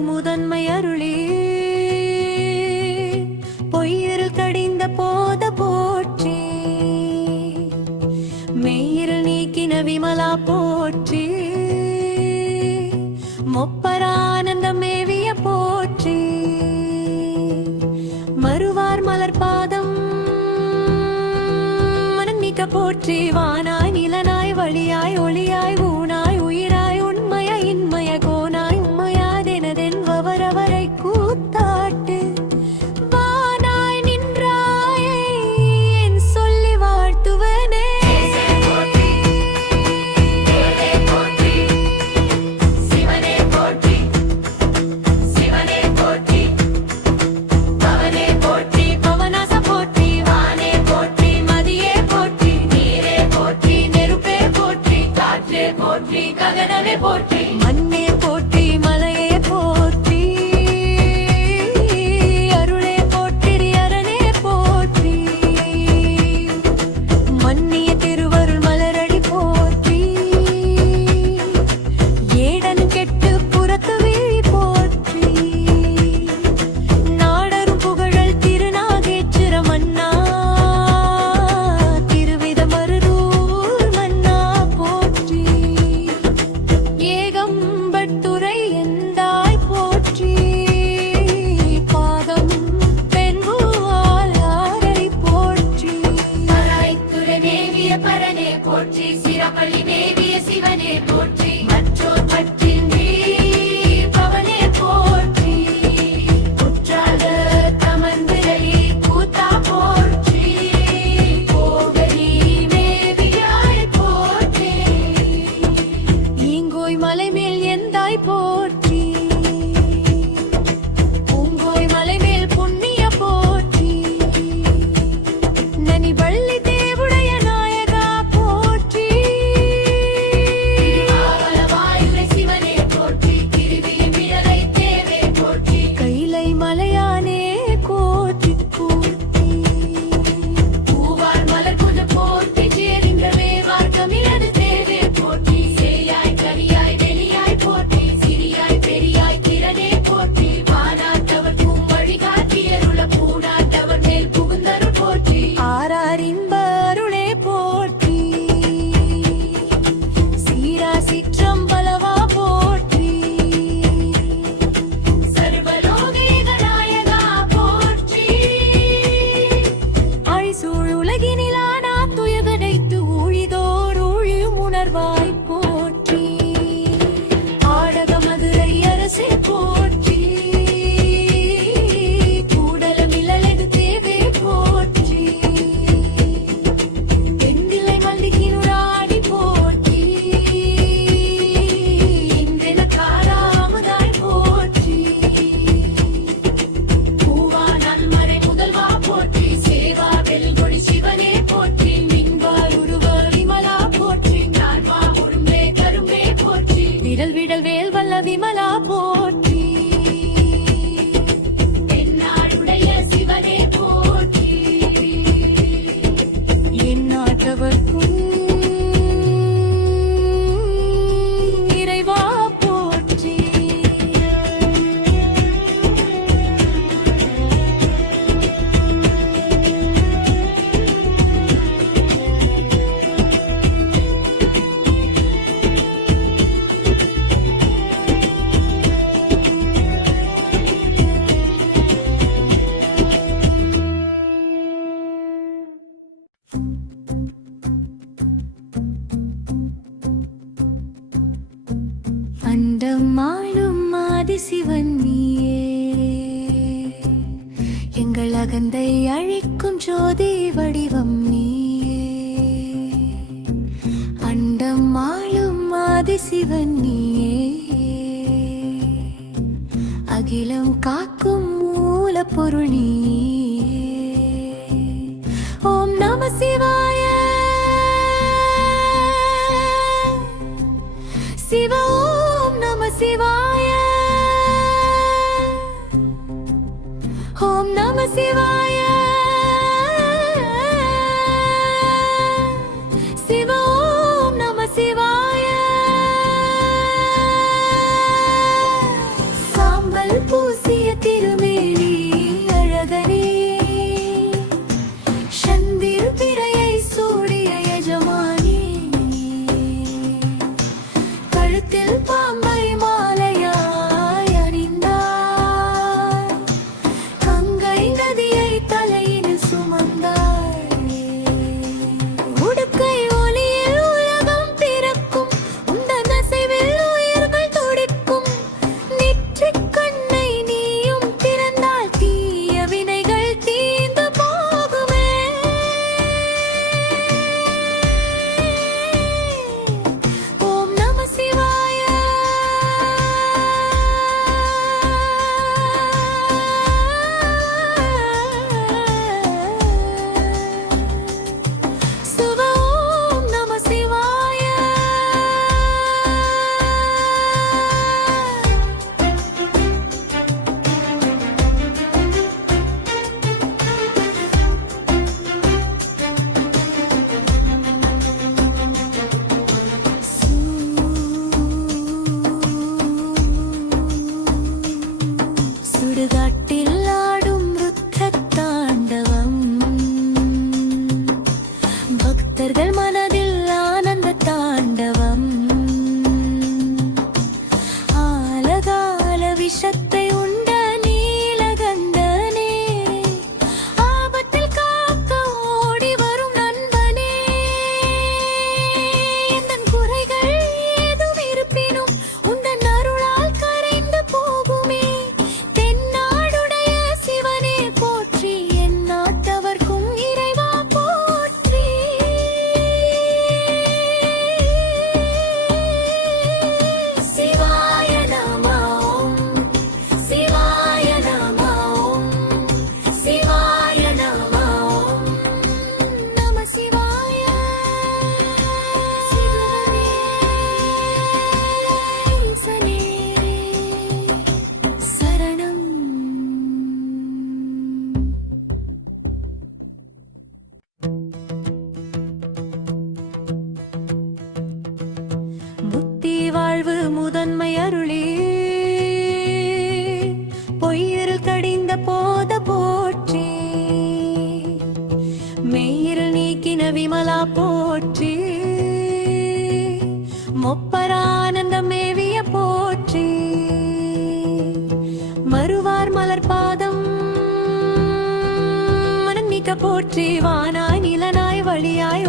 முதன் அகிலம் காக்கும் மூல பொருள் நீ ஓம் நம சிவாய. சிவ ஓம் நம சிவாய. ஓம் நம சிவாய.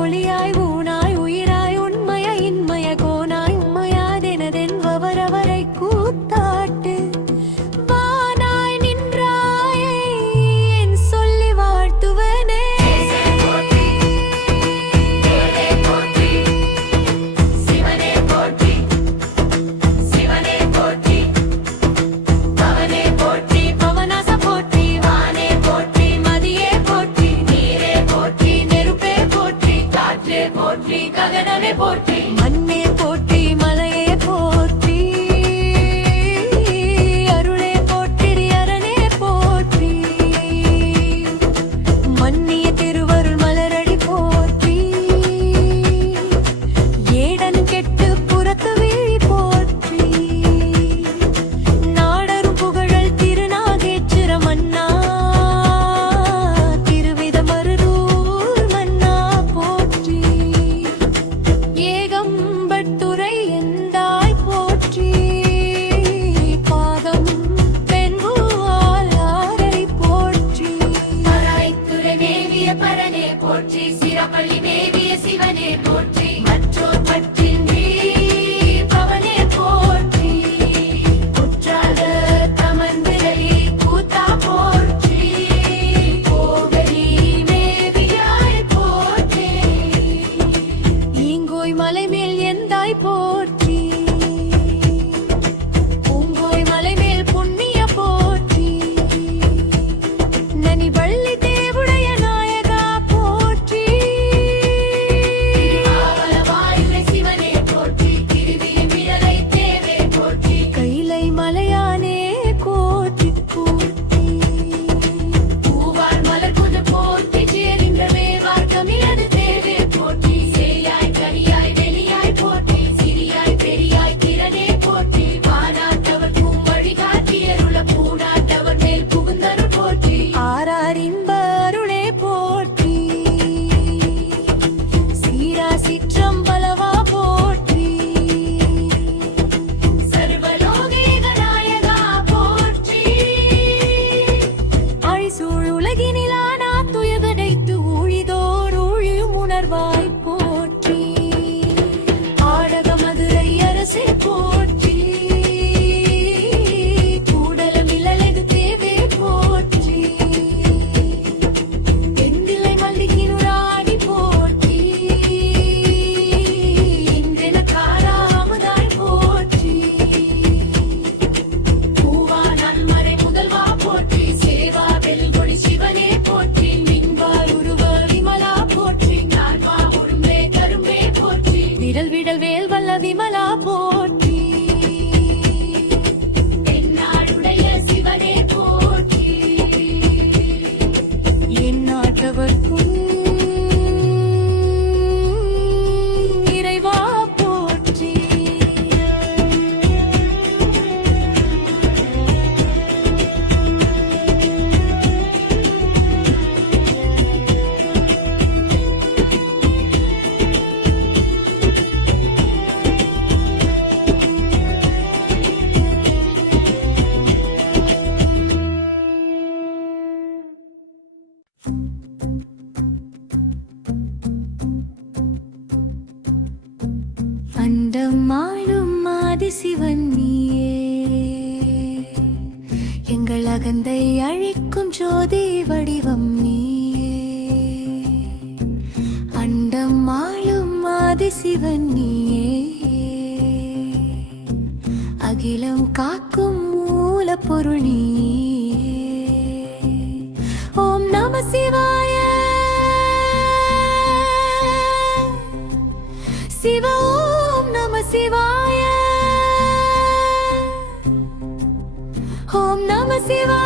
ஒளியாய் ஊன ஆளும் ஆதிசிவன் நீயே. அகிலம் காக்கும் மூல பொருள் நீயே. ஓம் நம சிவாய. சிவ ஓம் நம சிவாய. ஓம் நம சிவாய.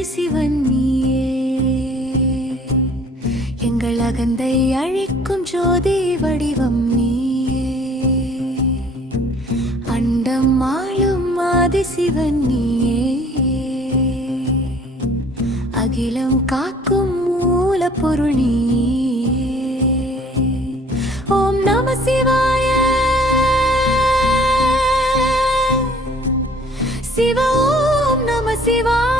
அன்பு சிவன் நீயே. எங்கள் அகந்தை அழிக்கும் ஜோதி வடிவம் நீயே. அண்டம் ஆளும் ஆதிசிவன் நீயே. அகிலம் காக்கும் மூல பொருள் நீயே. ஓம் நம சிவாய. சிவ ஓம் நம சிவாய.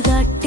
பாதுகாட்டு